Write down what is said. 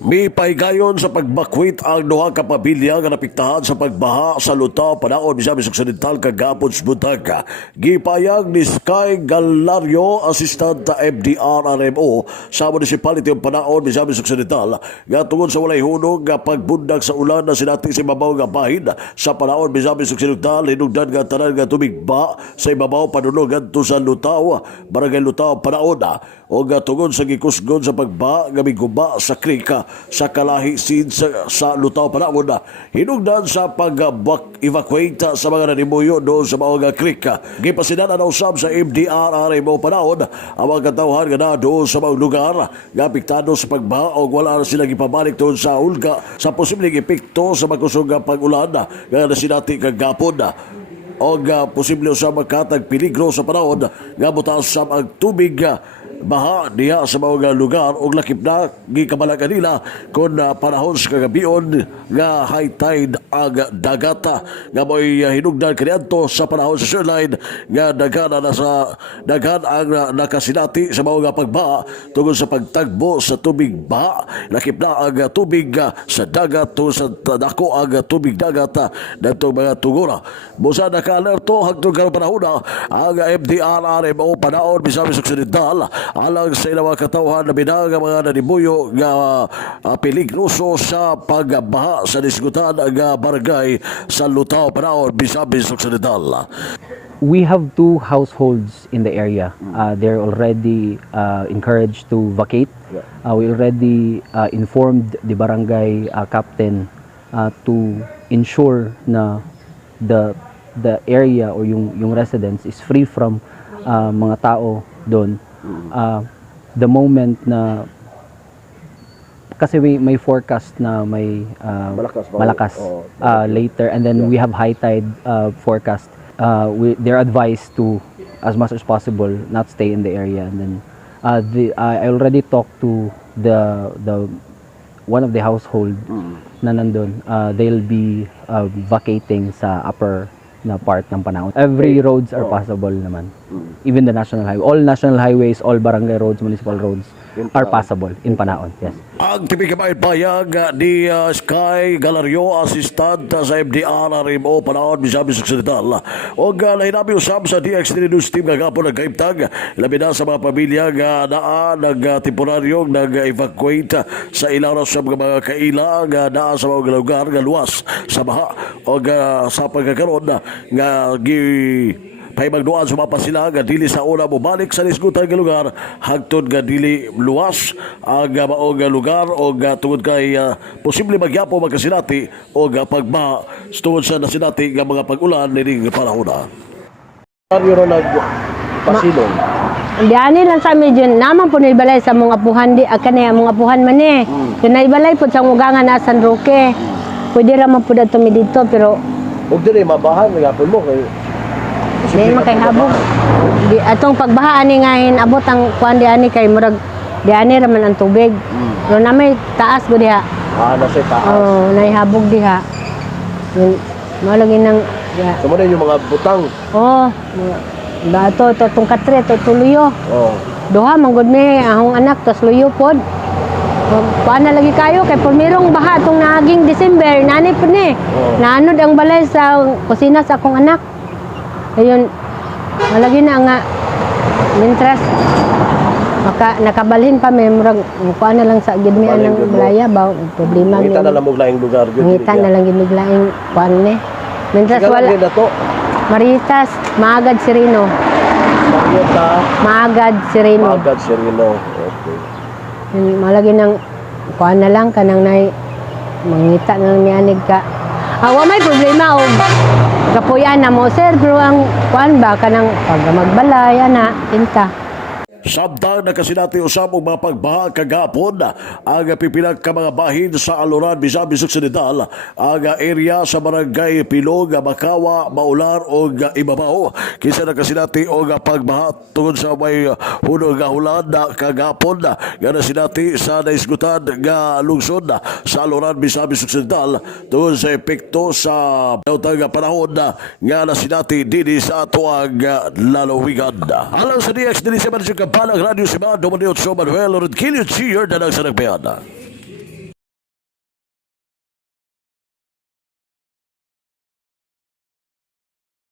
May paigayon sa pagbakwit ang duha ka pamilya nga napiktahan sa pagbaha sa Lutao, Panaon, Misamis Occidental kagapon sa buntag. Gipayag ni Sky Galario, assistant ta MDR-RMO sa Municipality of Panaon, Misamis Occidental, nga tungod sa walay hunog nga pagbundag sa ulan na sinati sa ibabaw nga bahin sa Panaon, Misamis Occidental, hinungdan nga tanan nga tumigba sa ibabaw padulong ngadto sa Lutao, Barangay Lutao, Panaon, o nga tungod sa gikusgon sa pagbaha nga miguba sa krika sa kalahi sin sa Lutao, Panaon, hinungdan sa pag-evacuate sa mga nanimuyo doon sa mga creek. Gipasinan na usab sa MDR-RMO Panaon ang mga katawhan nga na doon sa mga lugar nga apektado sa pagbaha o wala na sila gipabalik doon sa ulga sa posibleng epekto sa makusog nga pag-ulan nga nasinati kagapon o posible sa makatag peligro sa panahon nga butas sa ang tubig baha diha sa mga lugar o lakip na gikabalag nila kung panahon sa kagabion nga high tide ang dagata nga mo'y hinugdan kaniadto sa panahon sa shoreline nga daghan ang nakasinati sa mga pagbaha tungod sa pagtagbo sa tubig baha. Lakip na ang tubig sa dagat tungod sa dako ang tubig dagat natong mga tugura. Busa naka-alerto hangtod karong panahon ang MDR-RMO Panaon, Misamis Occidental alang sa ilang mga katawhan na binang mga nanimuyo nga peligroso sa pagbaha sa nisgutan nga barangay sa Lutao, Panaon, Misamis Occidental. We have two households in the area. They're already encouraged to vacate. We already informed the barangay captain to ensure na the area or yung residence is free from mga tao doon. The moment na kasi may forecast na may malakas later, and then we have high tide forecast. They're advised to, as much as possible, not stay in the area. And then I already talked to the one of the household na nandun. They'll be vacating sa upper na part ng Panaon. Every roads are passable naman. Even the national highway. All national highways, all barangay roads, municipal roads are passable in Panaon. Yes. Ang tibig payag ni Sky Galario, assistant sa MDR-RMO Panaon, Misamis Occidental. O lahinabi usab sa DX3 News Team kagapon nagkaimtag labi na sa mga pamilya nga naa nag-temporaryong nag-evacuate sa ilaw sa mga kaila nga naa sa mga lugar nga luwas sa baha o sa pagkakaroon nga pahimagduan sumapa sila nga dili sa una mo balik sa nisgutan nga lugar hangtod nga dili luwas ang maong lugar o tungod kay posible magyapo magkasinati o pagbaha tungod sa nasinati nga mga pag-ulan nining panahon. Yun nagpasilong. Diani lang sa medyo naman po naibalay sa mga apuhan di kanaya mga apuhan man eh. Naibalay po sa ugangan na San Roque. Pwede ra man po dato mi dito pero ug dili mabahan nga po mo kay di makaihabog. Di atong pagbaha ani nga hinabot ang kuan di ani kay murag di ani ra man ang tubig. Pero na may taas go diha. Nasa taas. Oh, naihabog diha. Malagi nang Sumunod yung mga butang. Dato tong katre to tuluyo. Duha manggod mi ahong anak tos luyo pod. Paano lagi kayo kay pumirong baha tong naging December nanay po ni. Naanod ang balay sa kusina sa akong anak. Ayun, malagi na nga mintras nakabalhin pa may murag kuan na lang sa gidmian ng balaya ba problema ni. Ngita na lang mo laing lugar gyud. Ngita na lang gid laing kuan ni. Mintras wala. Maritas, Maagad Sirino. Maagad Sirino. Maagad Sirino. Okay. Malagi nang kuan na lang kanang nay mangita na lang nianig ka. Wa may problema og kapuyan na mo sir pero ang kuan ba kanang pag magbalay ana tinta. Samtang nakasinati usab og mga pagbaha kagapon ang pipilang ka mga bahin sa Aloran, Misamis Occidental, ang area sa barangay Pilog, Makawa, Maular o Ibabaw. Kisa nakasinati og pagbaha tungod sa may hunog nga ulan kagapon nga nasinati sa naisgutan nga lungsod sa Aloran, Misamis Occidental tungod sa epekto sa daotang panahon nga nasinati dinhi sa atuang lalawigan. Alang sa DX dinhi sa Palang Radio Simado, Manuel Rodquillo, cheer na lang sa nagbayana.